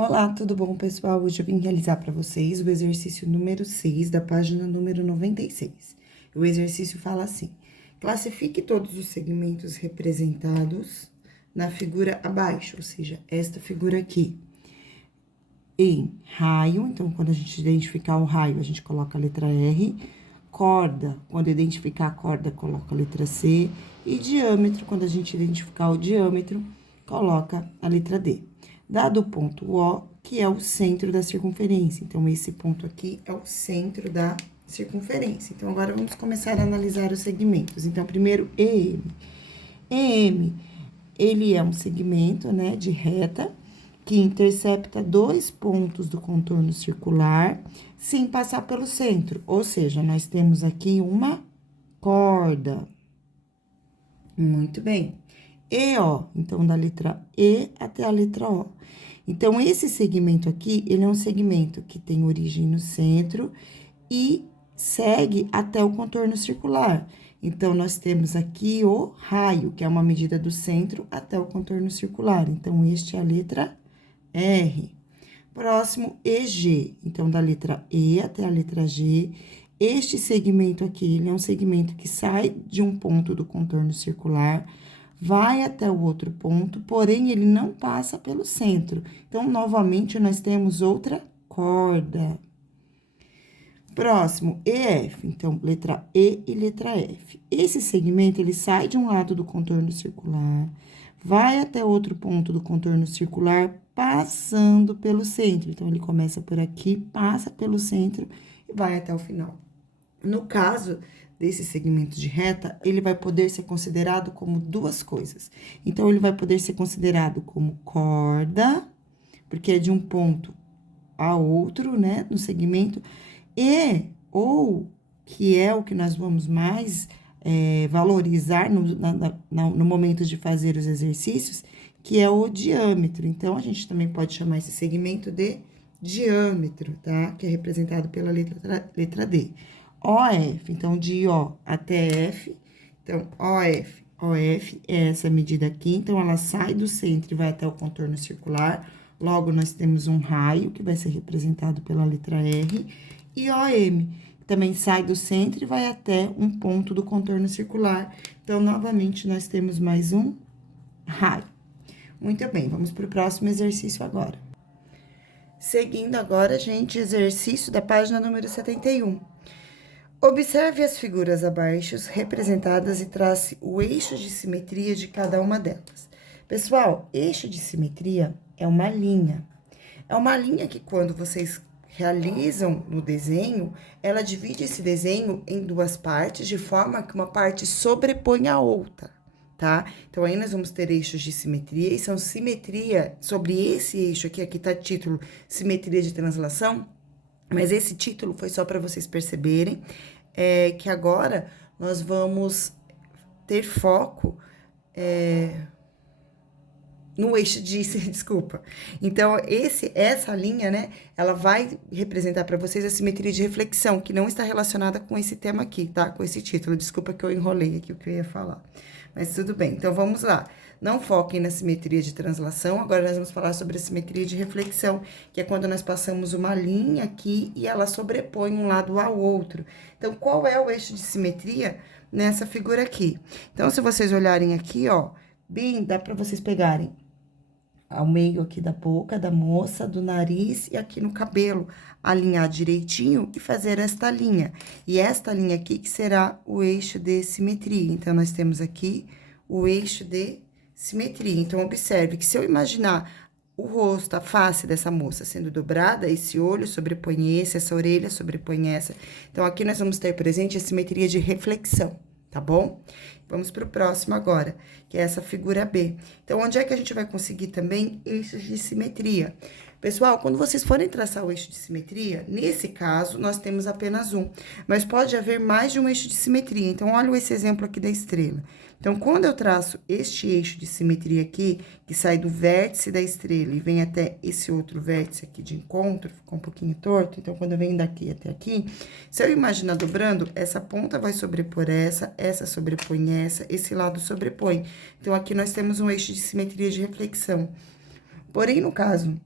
Olá, tudo bom, pessoal? Hoje eu vim realizar para vocês o exercício número 6 da página número 96. O exercício fala assim: classifique todos os segmentos representados na figura abaixo, ou seja, esta figura aqui, em raio. Então, quando a gente identificar o raio, a gente coloca a letra R. Corda, quando identificar a corda, coloca a letra C. E diâmetro, quando a gente identificar o diâmetro, coloca a letra D. Dado o ponto O, que é o centro da circunferência. Então, esse ponto aqui é o centro da circunferência. Então, agora vamos começar a analisar os segmentos. Então, primeiro, EM. EM, ele é um segmento, né, de reta, que intercepta dois pontos do contorno circular, sem passar pelo centro. Ou seja, nós temos aqui uma corda. Muito bem. EO, então, da letra E até a letra O. Então, esse segmento aqui, ele é um segmento que tem origem no centro e segue até o contorno circular. Então, nós temos aqui o raio, que é uma medida do centro até o contorno circular. Então, este é a letra R. Próximo, EG. Então, da letra E até a letra G. Este segmento aqui, ele é um segmento que sai de um ponto do contorno circular, vai até o outro ponto, porém, ele não passa pelo centro. Então, novamente, nós temos outra corda. Próximo, EF. Então, letra E e letra F. Esse segmento, ele sai de um lado do contorno circular, vai até outro ponto do contorno circular, passando pelo centro. Então, ele começa por aqui, passa pelo centro e vai até o final. No caso desse segmento de reta, ele vai poder ser considerado como duas coisas. Então, ele vai poder ser considerado como corda, porque é de um ponto a outro, né, no segmento, ou que é o que nós vamos mais valorizar no momento de fazer os exercícios, que é o diâmetro. Então, a gente também pode chamar esse segmento de diâmetro, tá? Que é representado pela letra D. OF, então, de O até F. Então, OF é essa medida aqui. Então, ela sai do centro e vai até o contorno circular. Logo, nós temos um raio, que vai ser representado pela letra R. E OM, também sai do centro e vai até um ponto do contorno circular. Então, novamente, nós temos mais um raio. Muito bem, vamos para o próximo exercício agora. Seguindo agora, gente, exercício da página número 71. Observe as figuras abaixo representadas e trace o eixo de simetria de cada uma delas. Pessoal, eixo de simetria é uma linha. É uma linha que, quando vocês realizam no desenho, ela divide esse desenho em duas partes, de forma que uma parte sobrepõe a outra, tá? Então, aí nós vamos ter eixos de simetria, e são simetria sobre esse eixo aqui tá título simetria de translação, mas esse título foi só para vocês perceberem que agora nós vamos ter foco no eixo de, desculpa. Então, essa linha, né, ela vai representar para vocês a simetria de reflexão, que não está relacionada com esse tema aqui, tá? Com esse título. Desculpa que eu enrolei aqui o que eu ia falar. Mas tudo bem. Então, vamos lá. Não foquem na simetria de translação, agora nós vamos falar sobre a simetria de reflexão, que é quando nós passamos uma linha aqui e ela sobrepõe um lado ao outro. Então, qual é o eixo de simetria nessa figura aqui? Então, se vocês olharem aqui, ó, bem, dá para vocês pegarem ao meio aqui da boca da moça, do nariz e aqui no cabelo, alinhar direitinho e fazer esta linha. E esta linha aqui que será o eixo de simetria. Então, nós temos aqui o eixo de simetria. Então, observe que se eu imaginar o rosto, a face dessa moça sendo dobrada, esse olho sobrepõe esse, essa orelha sobrepõe essa. Então, aqui nós vamos ter presente a simetria de reflexão, tá bom? Vamos para o próximo agora, que é essa figura B. Então, onde é que a gente vai conseguir também eixos de simetria? Pessoal, quando vocês forem traçar o eixo de simetria, nesse caso, nós temos apenas um. Mas pode haver mais de um eixo de simetria. Então, olha esse exemplo aqui da estrela. Então, quando eu traço este eixo de simetria aqui, que sai do vértice da estrela e vem até esse outro vértice aqui de encontro, ficou um pouquinho torto. Então, quando eu venho daqui até aqui, se eu imaginar dobrando, essa ponta vai sobrepor essa sobrepõe essa, esse lado sobrepõe. Então, aqui nós temos um eixo de simetria de reflexão. Porém, no caso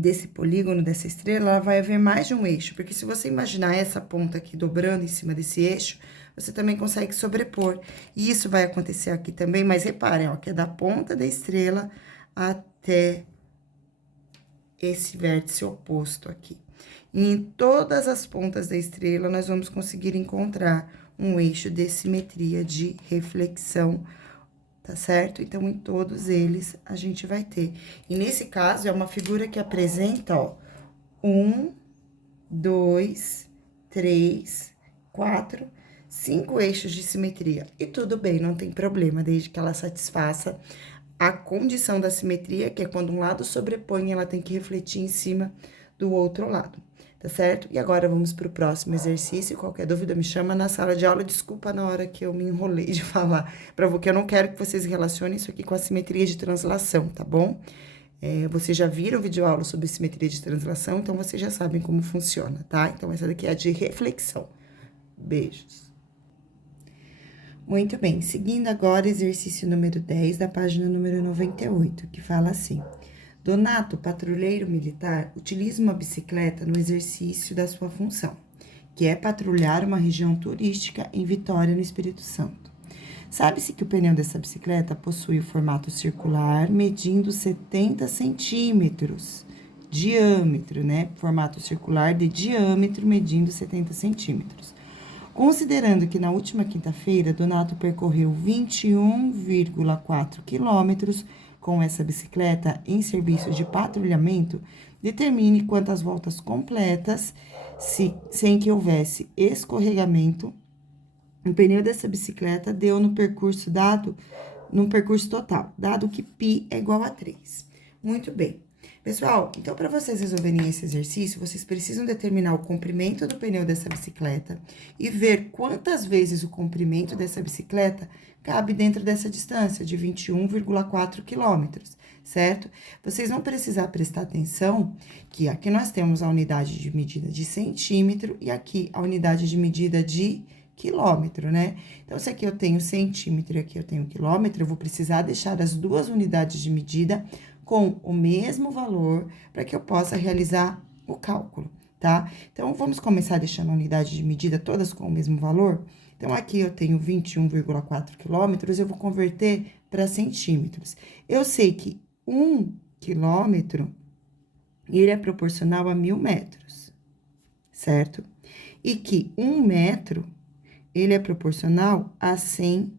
desse polígono, dessa estrela, ela vai haver mais de um eixo, porque se você imaginar essa ponta aqui dobrando em cima desse eixo, você também consegue sobrepor. E isso vai acontecer aqui também, mas reparem, ó, que é da ponta da estrela até esse vértice oposto aqui. E em todas as pontas da estrela, nós vamos conseguir encontrar um eixo de simetria de reflexão, tá certo? Então, em todos eles, a gente vai ter. E nesse caso, é uma figura que apresenta, ó, 1, 2, 3, 4, 5 eixos de simetria. E tudo bem, não tem problema, desde que ela satisfaça a condição da simetria, que é quando um lado sobrepõe, ela tem que refletir em cima do outro lado, tá certo? E agora vamos para o próximo exercício. Qualquer dúvida, me chama na sala de aula. Desculpa na hora que eu me enrolei de falar, porque eu não quero que vocês relacionem isso aqui com a simetria de translação, tá bom? Vocês já viram vídeo aula sobre simetria de translação, então vocês já sabem como funciona, tá? Então, essa daqui é a de reflexão. Beijos. Muito bem, seguindo agora exercício número 10 da página número 98, que fala assim: Donato, patrulheiro militar, utiliza uma bicicleta no exercício da sua função, que é patrulhar uma região turística em Vitória, no Espírito Santo. Sabe-se que o pneu dessa bicicleta possui o formato circular, medindo 70 centímetros, diâmetro, né? Formato circular de diâmetro, medindo 70 centímetros. Considerando que na última quinta-feira, Donato percorreu 21,4 quilômetros com essa bicicleta em serviço de patrulhamento, determine quantas voltas completas, sem que houvesse escorregamento, o pneu dessa bicicleta deu no percurso total, dado que π é igual a 3. Muito bem. Pessoal, então, para vocês resolverem esse exercício, vocês precisam determinar o comprimento do pneu dessa bicicleta e ver quantas vezes o comprimento dessa bicicleta cabe dentro dessa distância de 21,4 quilômetros, certo? Vocês vão precisar prestar atenção que aqui nós temos a unidade de medida de centímetro e aqui a unidade de medida de quilômetro, né? Então, se aqui eu tenho centímetro e aqui eu tenho quilômetro, eu vou precisar deixar as duas unidades de medida com o mesmo valor para que eu possa realizar o cálculo, tá? Então, vamos começar deixando a unidade de medida todas com o mesmo valor? Então, aqui eu tenho 21,4 quilômetros, eu vou converter para centímetros. Eu sei que 1 quilômetro, ele é proporcional a 1.000 metros, certo? E que 1 metro, ele é proporcional a 100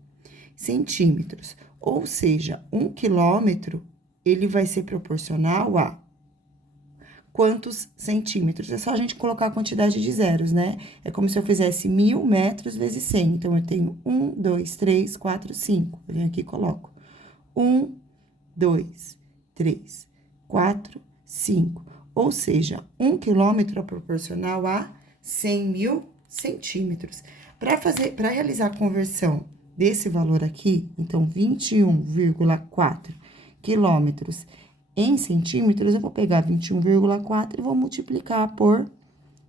centímetros. Ou seja, 1 quilômetro, ele vai ser proporcional a quantos centímetros? É só a gente colocar a quantidade de zeros, né? É como se eu fizesse 1.000 metros vezes 100. Então, eu tenho 1, 2, 3, 4, 5. Eu venho aqui e coloco 1, 2, 3, 4, 5. Ou seja, 1 quilômetro é proporcional a 100.000 centímetros. Para realizar a conversão desse valor aqui, então, 21,4 quilômetros em centímetros, eu vou pegar 21,4 e vou multiplicar por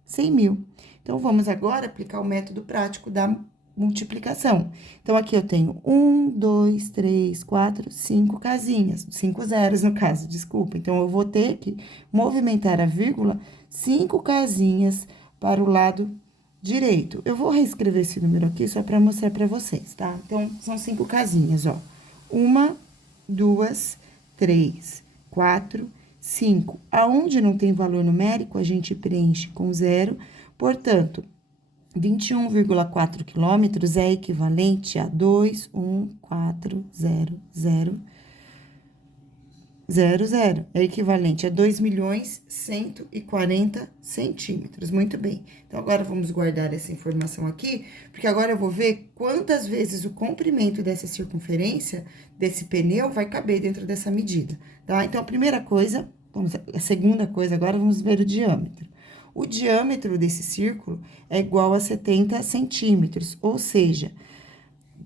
100.000. Então, vamos agora aplicar o método prático da multiplicação. Então, aqui eu tenho 1, 2, 3, 4, 5 casinhas, 5 zeros no caso, desculpa. Então, eu vou ter que movimentar a vírgula 5 casinhas para o lado direito. Eu vou reescrever esse número aqui só para mostrar para vocês, tá? Então, são 5 casinhas, ó. 1, 2, 3, 4, 5. Aonde não tem valor numérico, a gente preenche com zero. Portanto, 21,4 quilômetros é equivalente a 2140000. É equivalente a 2.140.000 centímetros. Muito bem. Então, agora vamos guardar essa informação aqui, porque agora eu vou ver quantas vezes o comprimento dessa circunferência, desse pneu, vai caber dentro dessa medida, tá? Então, a segunda coisa agora, vamos ver o diâmetro. O diâmetro desse círculo é igual a 70 centímetros, ou seja,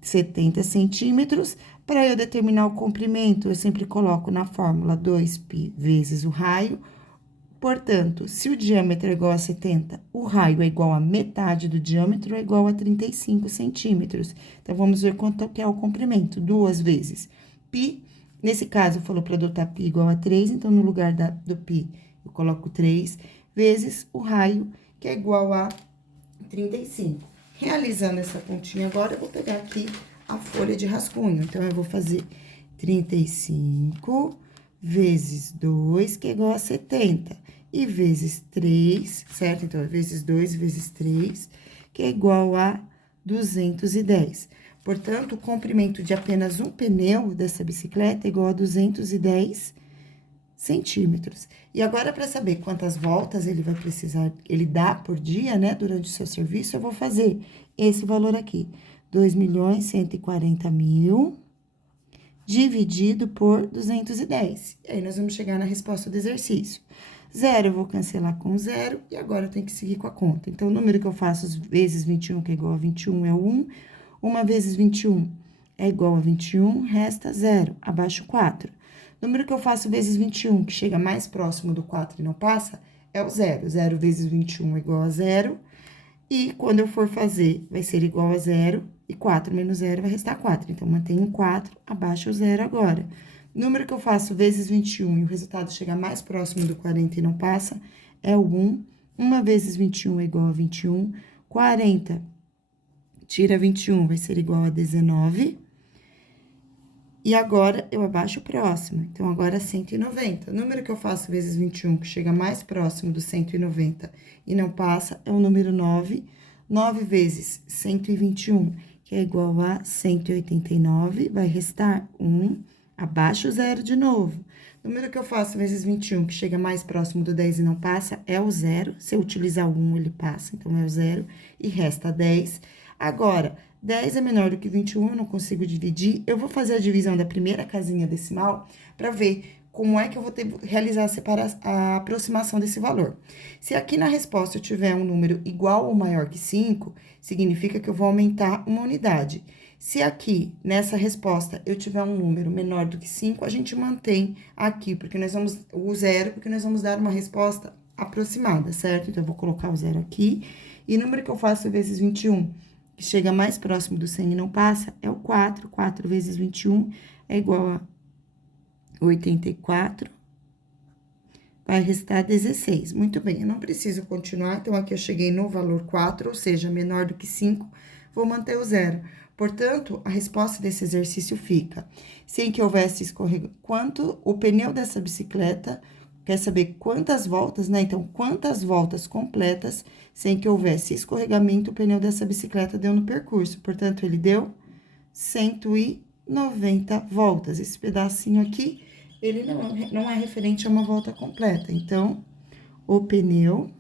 70 centímetros. Para eu determinar o comprimento, eu sempre coloco na fórmula 2π vezes o raio. Portanto, se o diâmetro é igual a 70, o raio é igual a metade do diâmetro, é igual a 35 centímetros. Então, vamos ver quanto que é o comprimento. 2 vezes π Nesse caso, falou para adotar π igual a 3, então, no lugar do π, eu coloco 3 vezes o raio, que é igual a 35. Realizando essa continha agora, eu vou pegar aqui a folha de rascunho. Então, eu vou fazer 35 vezes 2, que é igual a 70. E vezes 3, certo? Então, é vezes 2 vezes 3, que é igual a 210. Portanto, o comprimento de apenas um pneu dessa bicicleta é igual a 210 centímetros. E agora, para saber quantas voltas ele vai precisar, ele dá por dia, né, durante o seu serviço, eu vou fazer esse valor aqui, 2.140.000 dividido por 210. E aí, nós vamos chegar na resposta do exercício. 0, eu vou cancelar com 0, e agora eu tenho que seguir com a conta. Então, o número que eu faço vezes 21, que é igual a 21, é o 1. 1 vezes 21 é igual a 21, resta 0, abaixo 4. O número que eu faço vezes 21, que chega mais próximo do 4 e não passa, é o 0. 0 vezes 21 é igual a 0. E quando eu for fazer, vai ser igual a 0. E 4 menos 0 vai restar 4. Então, mantenho 4, abaixo o 0 agora. O número que eu faço vezes 21 e o resultado chega mais próximo do 40 e não passa, é o 1. 1 vezes 21 é igual a 21. 40 tira 21, vai ser igual a 19. E agora, eu abaixo o próximo. Então, agora, 190. O número que eu faço vezes 21, que chega mais próximo do 190 e não passa, é o número 9. 9 vezes 121, que é igual a 189, vai restar 1, abaixo o 0 de novo. O número que eu faço vezes 21, que chega mais próximo do 10 e não passa, é o 0. Se eu utilizar o 1, ele passa, então, é o 0. E resta 10. Agora, 10 é menor do que 21, eu não consigo dividir. Eu vou fazer a divisão da primeira casinha decimal para ver como é que eu vou realizar a aproximação desse valor. Se aqui na resposta eu tiver um número igual ou maior que 5, significa que eu vou aumentar uma unidade. Se aqui, nessa resposta, eu tiver um número menor do que 5, a gente mantém aqui, porque nós vamos, o 0, porque nós vamos dar uma resposta aproximada, certo? Então, eu vou colocar o 0 aqui. E o número que eu faço vezes 21, que chega mais próximo do 100 e não passa, é o 4. 4 vezes 21 é igual a 84. Vai restar 16. Muito bem, eu não preciso continuar, então, aqui eu cheguei no valor 4, ou seja, menor do que 5, vou manter o 0. Portanto, a resposta desse exercício fica, sem que houvesse escorregamento, quanto o pneu dessa bicicleta, quer saber quantas voltas, né? Então, quantas voltas completas, sem que houvesse escorregamento, o pneu dessa bicicleta deu no percurso. Portanto, ele deu 190 voltas. Esse pedacinho aqui, ele não é referente a uma volta completa. Então, o pneu...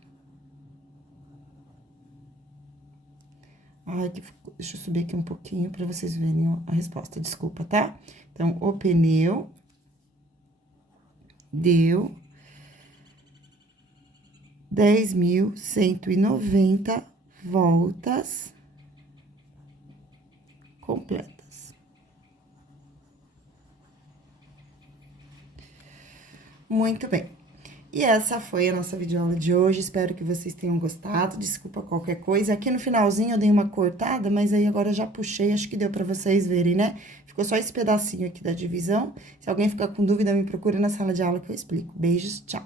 Ai, deixa eu subir aqui um pouquinho para vocês verem a resposta, desculpa, tá? Então, o pneu deu 10.190 voltas completas. Muito bem. E essa foi a nossa videoaula de hoje, espero que vocês tenham gostado, desculpa qualquer coisa. Aqui no finalzinho eu dei uma cortada, mas aí agora eu já puxei, acho que deu pra vocês verem, né? Ficou só esse pedacinho aqui da divisão. Se alguém ficar com dúvida, me procura na sala de aula que eu explico. Beijos, tchau!